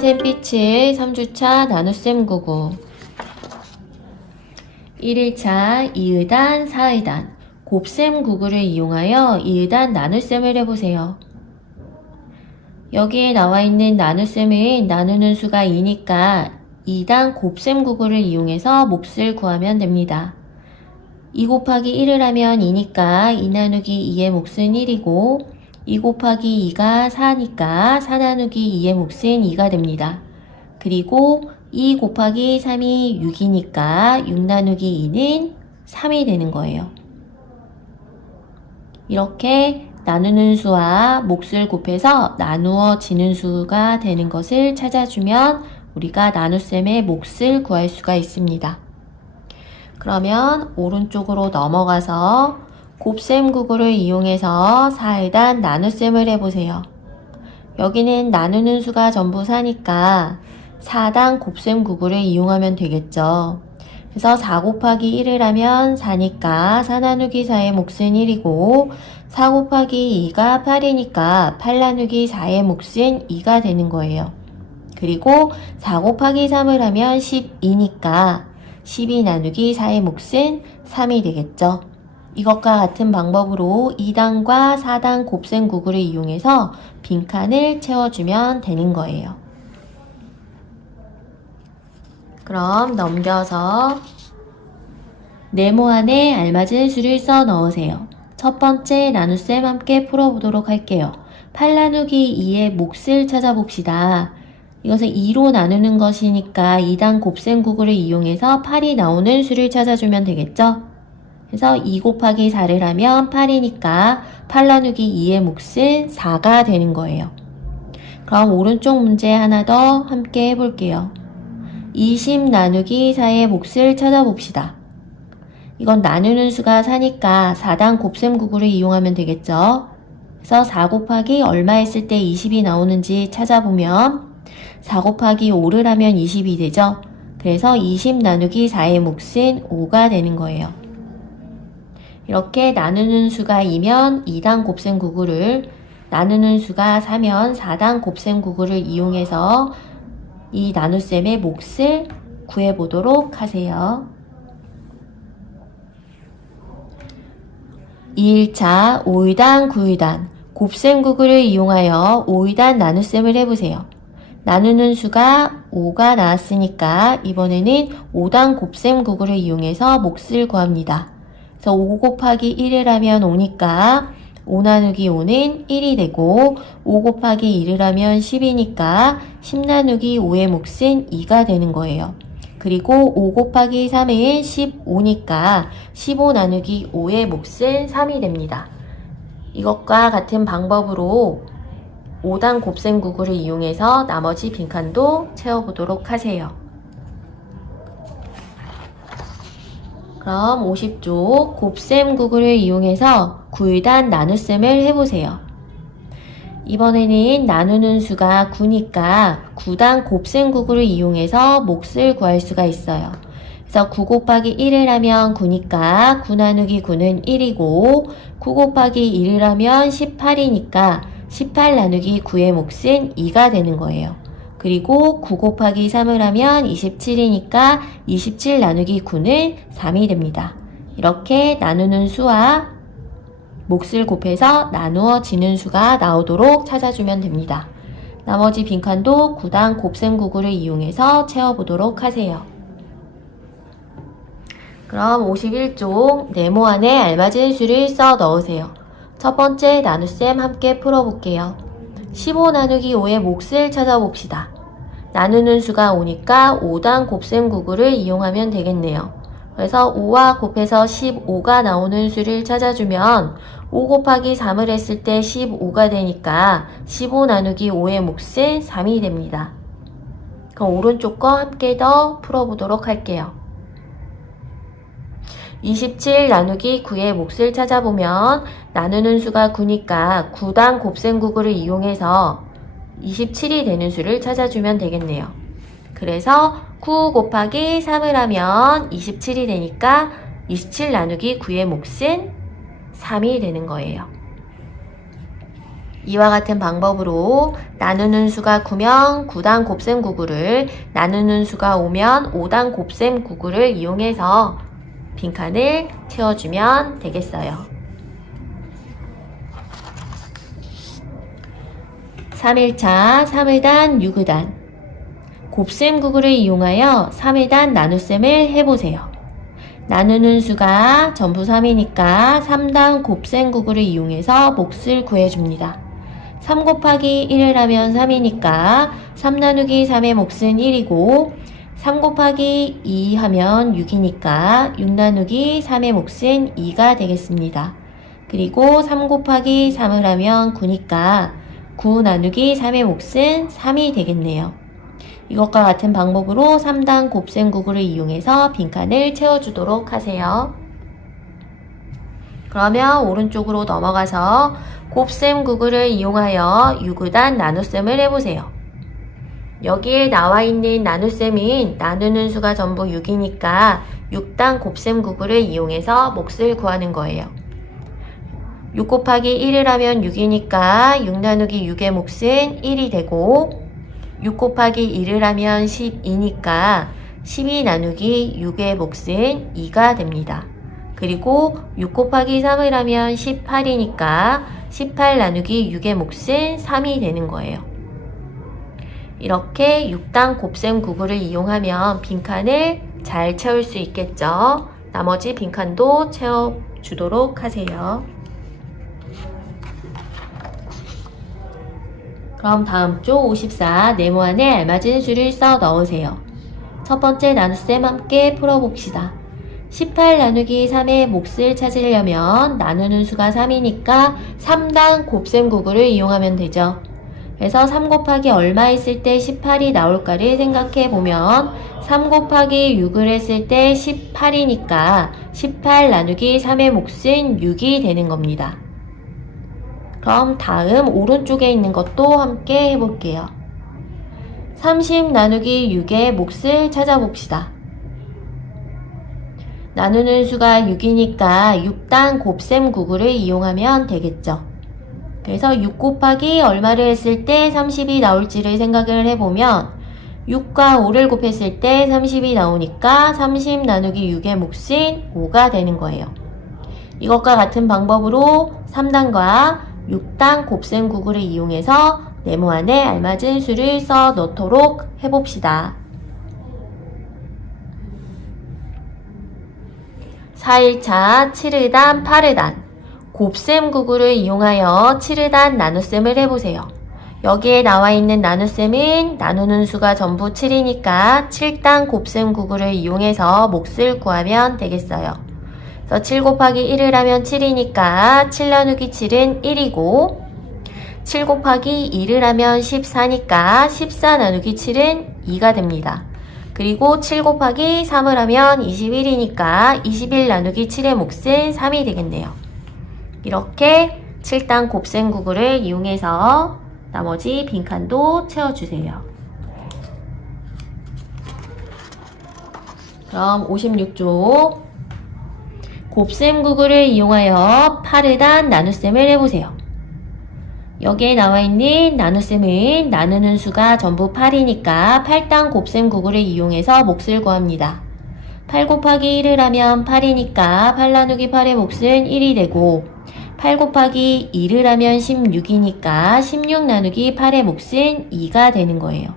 샘빛을 3주차 나눗셈 구구 1일차 2의단, 4의단 곱셈 구구를 이용하여 2의단 나눗셈을 해보세요. 여기에 나와있는 나눗셈은 나누는 수가 2니까 2단 곱셈 구구를 이용해서 몫을 구하면 됩니다. 2 곱하기 1을 하면 2니까 2 나누기 2의 몫은 1이고 2 곱하기 2가 4니까 4 나누기 2의 몫은 2가 됩니다. 그리고 2 곱하기 3이 6이니까 6 나누기 2는 3이 되는 거예요. 이렇게 나누는 수와 몫을 곱해서 나누어지는 수가 되는 것을 찾아주면 우리가 나눗셈의 몫을 구할 수가 있습니다. 그러면 오른쪽으로 넘어가서 곱셈 구구를 이용해서 4의단 나눗셈을 해보세요. 여기는 나누는 수가 전부 4니까 4단 곱셈 구구를 이용하면 되겠죠. 그래서 4 곱하기 1을 하면 4니까 4 나누기 4의 몫은 1이고 4 곱하기 2가 8이니까 8 나누기 4의 몫은 2가 되는 거예요. 그리고 4 곱하기 3을 하면 12니까 12 나누기 4의 몫은 3이 되겠죠. 이것과 같은 방법으로 2단과 4단 곱셈 구구를 이용해서 빈칸을 채워주면 되는 거예요. 그럼 넘겨서 네모 안에 알맞은 수를 써 넣으세요. 첫 번째 나눗셈 함께 풀어보도록 할게요. 8 나누기 2의 몫을 찾아봅시다. 이것은 2로 나누는 것이니까 2단 곱셈 구구를 이용해서 8이 나오는 수를 찾아주면 되겠죠? 그래서 2 곱하기 4를 하면 8이니까 8 나누기 2의 몫은 4가 되는 거예요. 그럼 오른쪽 문제 하나 더 함께 해볼게요. 20 나누기 4의 몫을 찾아봅시다. 이건 나누는 수가 4니까 4단 곱셈 구구를 이용하면 되겠죠. 그래서 4 곱하기 얼마 했을 때 20이 나오는지 찾아보면 4 곱하기 5를 하면 20이 되죠. 그래서 20 나누기 4의 몫은 5가 되는 거예요. 이렇게 나누는 수가 2면 2단 곱셈 구구를, 나누는 수가 4면 4단 곱셈 구구를 이용해서 이 나눗셈의 몫을 구해보도록 하세요. 2일차 5의단, 9의단 곱셈 구구를 이용하여 5의단 나눗셈을 해보세요. 나누는 수가 5가 나왔으니까 이번에는 5단 곱셈 구구를 이용해서 몫을 구합니다. 그래서 5 곱하기 1을 하면 5니까 5 나누기 5는 1이 되고 5 곱하기 2를 하면 10이니까 10 나누기 5의 몫은 2가 되는 거예요. 그리고 5 곱하기 3은 15니까 15 나누기 5의 몫은 3이 됩니다. 이것과 같은 방법으로 5단 곱셈 구구를 이용해서 나머지 빈칸도 채워보도록 하세요. 그럼 50쪽 곱셈 구구를 이용해서 9의단 나눗셈을 해보세요. 이번에는 나누는 수가 9니까 9단 곱셈 구구를 이용해서 몫을 구할 수가 있어요. 그래서 9 곱하기 1을 하면 9니까 9 나누기 9는 1이고 9 곱하기 2를 하면 18이니까 18 나누기 9의 몫은 2가 되는 거예요. 그리고 9 곱하기 3을 하면 27이니까 27 나누기 9는 3이 됩니다. 이렇게 나누는 수와 몫을 곱해서 나누어지는 수가 나오도록 찾아주면 됩니다. 나머지 빈칸도 9단 곱셈 구구를 이용해서 채워보도록 하세요. 그럼 51쪽 네모 안에 알맞은 수를 써 넣으세요. 첫 번째 나눗셈 함께 풀어볼게요. 15 나누기 5의 몫을 찾아봅시다. 나누는 수가 5니까 5단 곱셈 구구를 이용하면 되겠네요. 그래서 5와 곱해서 15가 나오는 수를 찾아주면 5 곱하기 3을 했을 때 15가 되니까 15 나누기 5의 몫은 3이 됩니다. 그럼 오른쪽 거 함께 더 풀어보도록 할게요. 27 나누기 9의 몫을 찾아보면 나누는 수가 9니까 9단 곱셈 구구를 이용해서 27이 되는 수를 찾아주면 되겠네요. 그래서 9 곱하기 3을 하면 27이 되니까 27 나누기 9의 몫은 3이 되는 거예요. 이와 같은 방법으로 나누는 수가 9면 9단 곱셈 9구를, 나누는 수가 5면 5단 곱셈 9구를 이용해서 빈칸을 채워주면 되겠어요. 3일차 3을단 6을단 곱셈 9구를 이용하여 3을단 나눗셈을 해보세요. 나누는 수가 전부 3이니까 3단 곱셈 9구를 이용해서 몫을 구해줍니다. 3 곱하기 1을 하면 3이니까 3 나누기 3의 몫은 1이고 3 곱하기 2 하면 6이니까 6 나누기 3의 몫은 2가 되겠습니다. 그리고 3 곱하기 3을 하면 9니까 9 나누기 3의 몫은 3이 되겠네요. 이것과 같은 방법으로 3단 곱셈 9구를 이용해서 빈칸을 채워주도록 하세요. 그러면 오른쪽으로 넘어가서 곱셈 9구를 이용하여 6을단 나눗셈을 해보세요. 여기에 나와 있는 나눗셈은 나누는 수가 전부 6이니까 6단 곱셈 9구를 이용해서 몫을 구하는 거예요. 6 곱하기 1을 하면 6이니까 6 나누기 6의 몫은 1이 되고 6 곱하기 1을 하면 12니까 12 나누기 6의 몫은 2가 됩니다. 그리고 6 곱하기 3을 하면 18이니까 18 나누기 6의 몫은 3이 되는 거예요. 이렇게 6단 곱셈 9구를 이용하면 빈칸을 잘 채울 수 있겠죠. 나머지 빈칸도 채워주도록 하세요. 그럼 다음 쪽 54 네모안에 알맞은 수를 써 넣으세요. 첫 번째 나눗셈 함께 풀어봅시다. 18 나누기 3의 몫을 찾으려면 나누는 수가 3이니까 3단 곱셈 9구를 이용하면 되죠. 그래서 3 곱하기 얼마 했을 때 18이 나올까를 생각해보면 3 곱하기 6을 했을 때 18이니까 18 나누기 3의 몫은 6이 되는 겁니다. 그럼 다음 오른쪽에 있는 것도 함께 해볼게요. 30 나누기 6의 몫을 찾아봅시다. 나누는 수가 6이니까 6단 곱셈 9구를 이용하면 되겠죠. 그래서 6 곱하기 얼마를 했을 때 30이 나올지를 생각을 해보면 6과 5를 곱했을 때 30이 나오니까 30 나누기 6의 몫은 5가 되는 거예요. 이것과 같은 방법으로 3단과 6단 곱셈 9구를 이용해서 네모안에 알맞은 수를 써 넣도록 해봅시다. 4일차 7을단 8을단 곱셈 9구를 이용하여 7을단 나눗셈을 해보세요. 여기에 나와 있는 나눗셈은 나누는 수가 전부 7이니까 7단 곱셈 9구를 이용해서 몫을 구하면 되겠어요. 그래서 7 곱하기 1을 하면 7이니까 7 나누기 7은 1이고 7 곱하기 2를 하면 14니까 14 나누기 7은 2가 됩니다. 그리고 7 곱하기 3을 하면 21이니까 21 나누기 7의 몫은 3이 되겠네요. 이렇게 7단 곱셈 9구를 이용해서 나머지 빈칸도 채워주세요. 그럼 56쪽 곱셈 9구를 이용하여 8을단 나눗셈을 해보세요. 여기에 나와 있는 나눗셈은 나누는 수가 전부 8이니까 8단 곱셈 9구를 이용해서 몫을 구합니다. 8 곱하기 1을 하면 8이니까 8 나누기 8의 몫은 1이 되고 8 곱하기 2를 하면 16이니까 16 나누기 8의 몫은 2가 되는 거예요.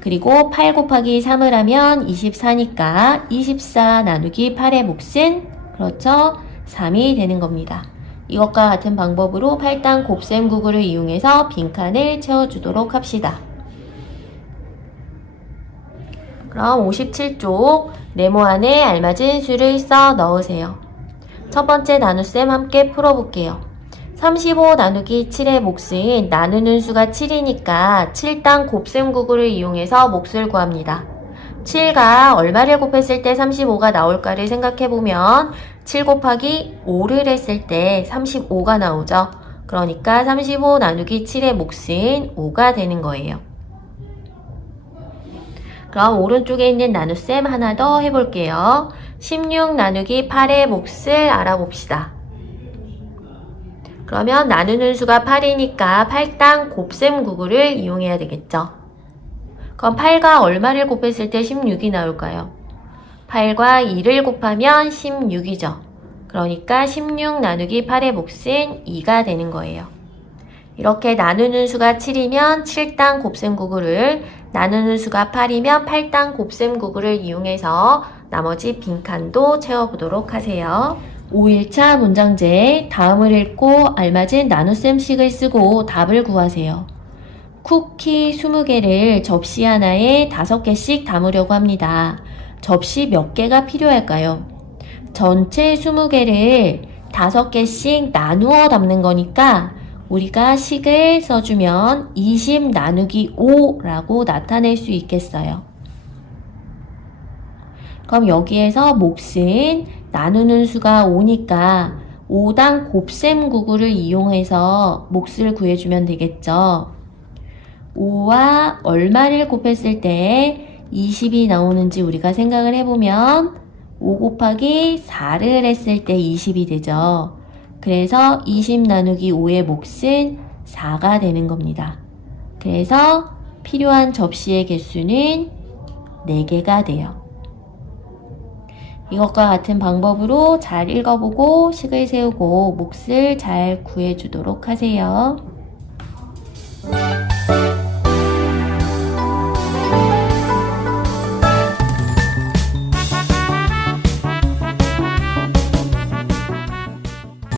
그리고 8 곱하기 3을 하면 24니까 24 나누기 8의 몫은 그렇죠? 3이 되는 겁니다. 이것과 같은 방법으로 8단 곱셈 9구를 이용해서 빈칸을 채워주도록 합시다. 그럼 57쪽 네모안에 알맞은 수를 써 넣으세요. 첫 번째 나눗셈 함께 풀어볼게요. 35 나누기 7의 몫은 나누는 수가 7이니까 7단 곱셈 9구를 이용해서 몫을 구합니다. 7과 얼마를 곱했을 때 35가 나올까를 생각해보면 7 곱하기 5를 했을 때 35가 나오죠. 그러니까 35 나누기 7의 몫은 5가 되는 거예요. 그럼 오른쪽에 있는 나눗셈 하나 더 해볼게요. 16 나누기 8의 몫을 알아봅시다. 그러면 나누는 수가 8이니까 8당 곱셈 구구를 이용해야 되겠죠. 그럼 8과 얼마를 곱했을 때 16이 나올까요? 8과 2를 곱하면 16이죠. 그러니까 16 나누기 8의 몫은 2가 되는 거예요. 이렇게 나누는 수가 7이면 7당 곱셈 구구를, 나누는 수가 8이면 8당 곱셈 구구를 이용해서 나머지 빈칸도 채워보도록 하세요. 5일차 문장제, 다음을 읽고 알맞은 나눗셈식을 쓰고 답을 구하세요. 쿠키 20개를 접시 하나에 5개씩 담으려고 합니다. 접시 몇 개가 필요할까요? 전체 20개를 5개씩 나누어 담는 거니까 우리가 식을 써주면 20 나누기 5라고 나타낼 수 있겠어요. 그럼 여기에서 몫은 나누는 수가 5니까 5당 곱셈 구구를 이용해서 몫을 구해주면 되겠죠. 5와 얼마를 곱했을 때 20이 나오는지 우리가 생각을 해보면 5 곱하기 4를 했을 때 20이 되죠. 그래서 20 나누기 5의 몫은 4가 되는 겁니다. 그래서 필요한 접시의 개수는 4개가 돼요. 이것과 같은 방법으로 잘 읽어보고 식을 세우고 몫을 잘 구해주도록 하세요.